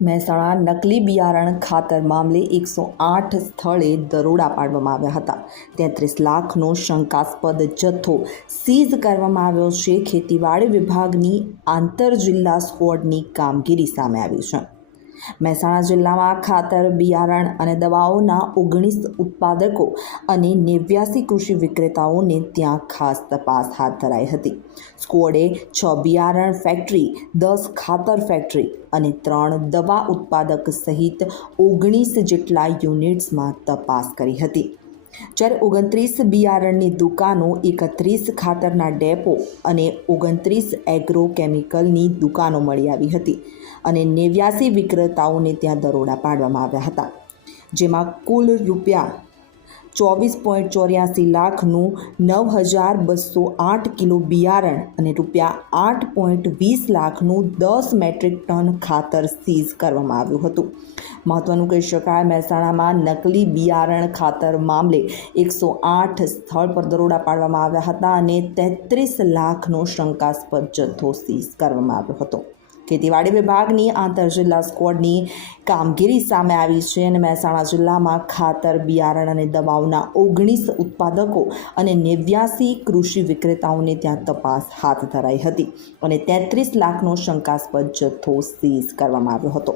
મહેસાણા નકલી બિયારણ ખાતર મામલે 108 સ્થળે દરોડા પાડવામાં આવ્યા હતા। 33 લાખનો શંકાસ્પદ જથ્થો સીઝ કરવામાં આવ્યો છે। ખેતીવાડી વિભાગની આંતરજિલ્લા સ્ક્વોડની કામગીરી સામે આવી છે। મહેસાણા જિલ્લામાં ખાતર, બિયારણ અને દવાઓના 19 ઉત્પાદકો અને 89 કૃષિ વિક્રેતાઓને ત્યાં ખાસ તપાસ હાથ ધરાઈ હતી। સ્ક્વોડે 6 બિયારણ ફેક્ટરી, 10 ખાતર ફેક્ટરી અને 3 દવા ઉત્પાદક સહિત 19 જેટલા યુનિટ્સમાં તપાસ કરી હતી। જ્યારે 29 બિયારણની દુકાનો, 31 ખાતરના ડેપો અને 29 એગ્રો કેમિકલની દુકાનો મળી આવી હતી અને 89 વિક્રેતાઓને ત્યાં દરોડા પાડવામાં આવ્યા હતા, જેમાં કુલ ₹24.84 લાખનું 9,208 કિલો બિયારણ અને ₹8.20 લાખનું 10 મેટ્રિક ટન ખાતર સીઝ કરવામાં આવ્યું હતું। મહત્વનું કહી શકાય, મહેસાણામાં નકલી બિયારણ ખાતર મામલે 108 સ્થળ પર દરોડા પાડવામાં આવ્યા હતા અને 33 લાખનો શંકાસ્પદ જથ્થો સીઝ કરવામાં આવ્યો હતો। ખેતીવાડી વિભાગની આંતરજિલ્લા સ્ક્વોડની કામગીરી સામે આવી છે અને મહેસાણા જિલ્લામાં ખાતર, બિયારણ અને દવાઓના 19 ઉત્પાદકો અને 89 કૃષિ વિક્રેતાઓને ત્યાં તપાસ હાથ ધરાઈ હતી અને 33 લાખનો શંકાસ્પદ જથ્થો સીઝ કરવામાં આવ્યો હતો।